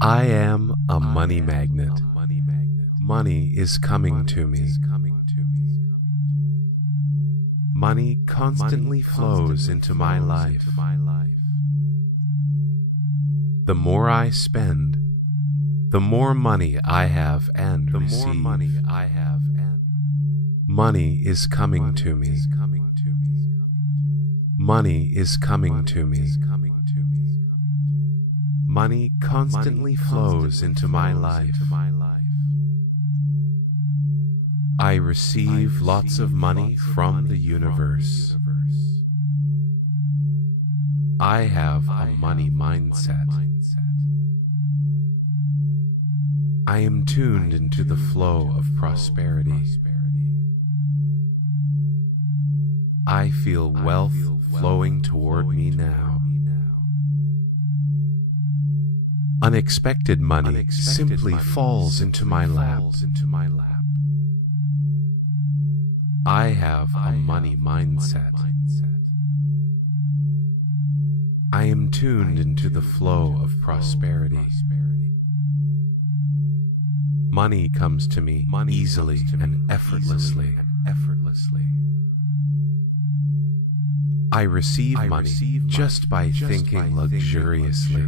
I am a money magnet. Money is coming to me. Money constantly flows into my life. The more I spend, the more money I have and receive. Money is coming to me. Money is coming to me. Money constantly flows into my life. I receive lots of money from the universe. I have a money mindset. I am tuned into the flow of prosperity. I feel wealth flowing toward me now. Unexpected money simply falls into my lap. I have a money mindset. I am tuned into the flow of prosperity. Money comes to me easily and effortlessly. I receive money just by thinking luxuriously.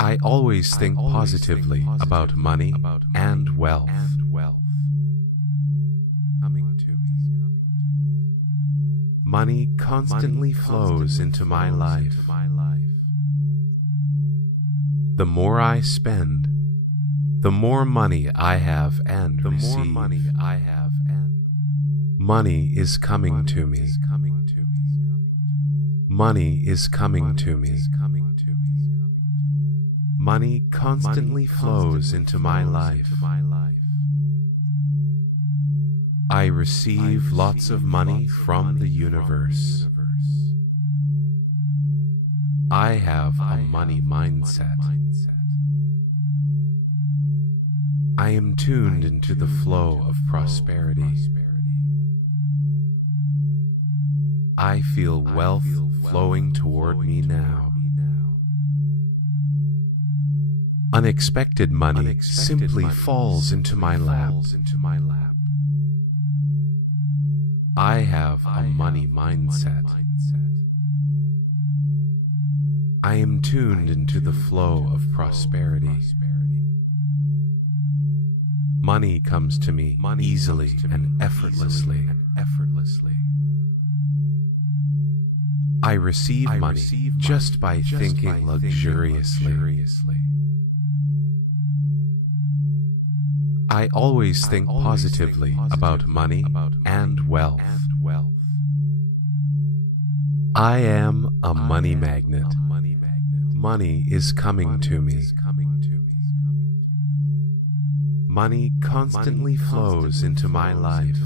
I always think positively about money and wealth. Money constantly flows into my life. The more I spend, the more money I have and receive. Money is coming to me. Money is coming to me. Money constantly flows into my life. I receive lots of money from the universe. I have a money mindset. I am tuned into the flow of prosperity. I feel wealth flowing toward me now. Unexpected money simply falls into my lap. I have a money mindset. I am tuned into the flow of prosperity. Money comes to me easily and effortlessly. I receive money just by thinking luxuriously. I always think positively about money and wealth. I am a money magnet. Money is coming to me. Money constantly flows into my life.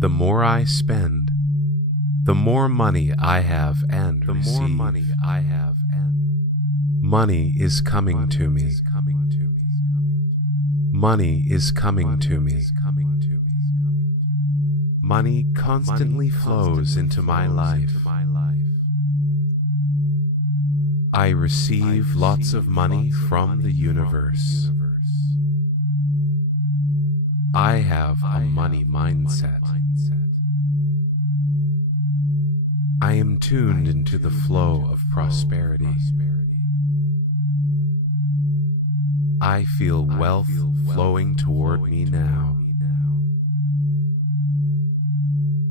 The more I spend, the more money I have and receive. Money is coming to me. Money is coming to me. Money constantly flows into my life. I receive lots of money from the universe. I have a money mindset. I am tuned into the flow of prosperity. I feel wealth flowing toward me now.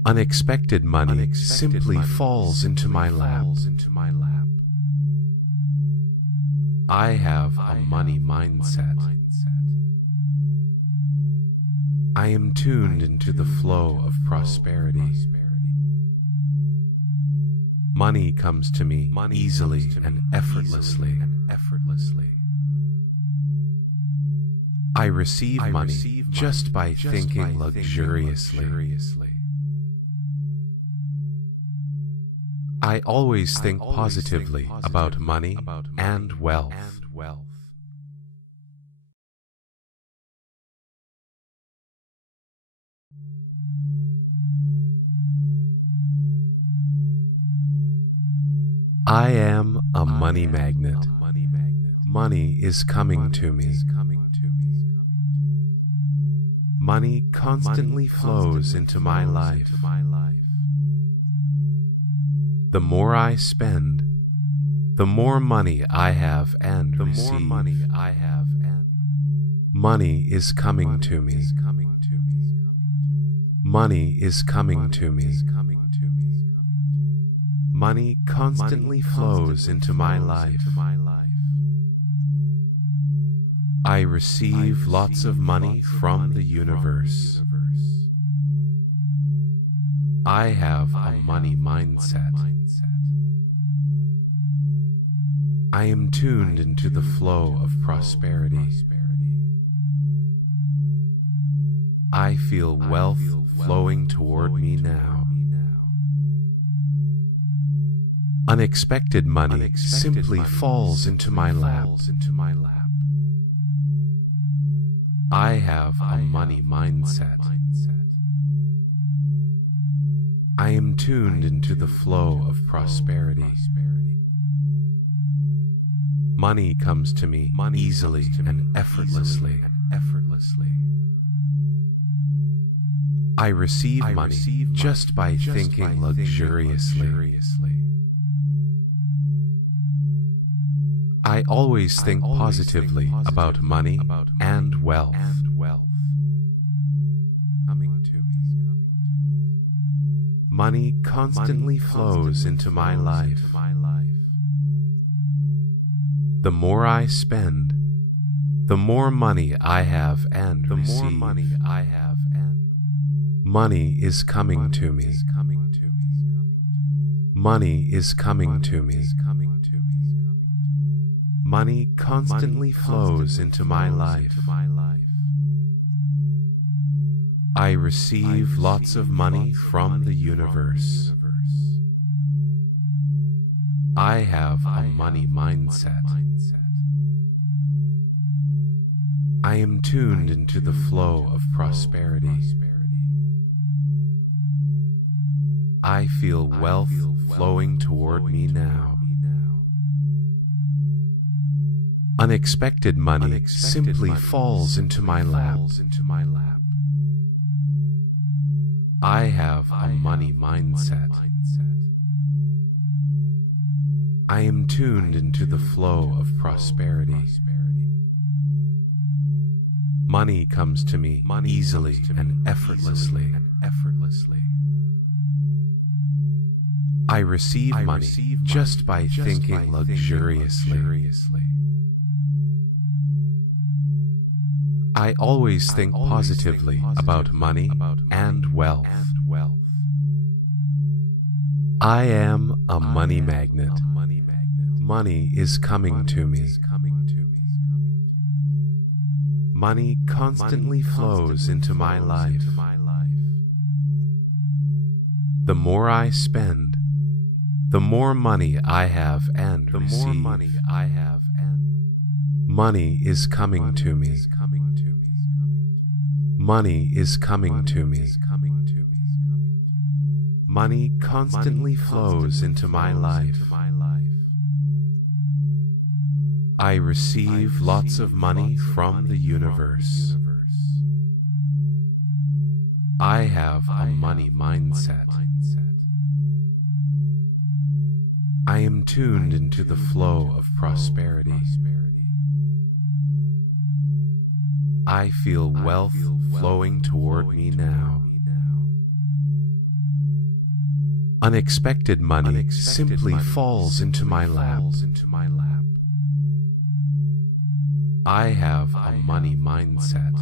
Unexpected money simply falls into my lap. I have a money mindset. I am tuned into the flow of prosperity. Money comes to me easily and effortlessly. I receive money just by thinking luxuriously. I always think positively about money and wealth. I am a money magnet. Money is coming to me. Money constantly flows into my life. The more I spend, the more money I have and receive. Money is coming to me. Money is coming to me. Money constantly flows into my life. I receive lots of money from the universe. I have a money mindset. I am tuned into the flow of prosperity. I feel wealth flowing toward me now. Unexpected money simply falls into my lap. I have a money mindset. I am tuned into the flow of prosperity. Money comes to me easily and effortlessly. I receive money just by thinking luxuriously. I always think positively about money and wealth. Money constantly flows into my life. The more I spend, the more money I have and receive. Money is coming to me. Money is coming to me. Money constantly flows into my life. I receive lots of money from the universe. I have a money mindset. I am tuned into the flow of prosperity. I feel wealth flowing toward me now. Unexpected money simply falls into my lap. I have a money mindset. I am tuned into the flow of prosperity. Money comes to me easily and effortlessly. I receive money just by thinking luxuriously. I always think positively about money and wealth. I am a money magnet. Money is coming to me. Money constantly flows into my life. The more I spend, the more money I have and receive. Money is coming to me. Money is coming to me. Money constantly flows into my life. I receive lots of money from the universe. I have a money mindset. I am tuned into the flow of prosperity. I feel wealth flowing toward me now. Unexpected money simply falls into my lap. I have a money mindset.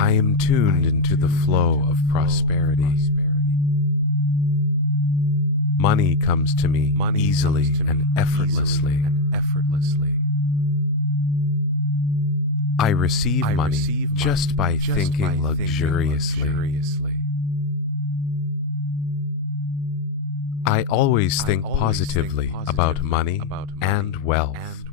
I am tuned into the flow of prosperity. Money comes to me easily and effortlessly. I receive money just by thinking luxuriously. I always think positively about money and wealth.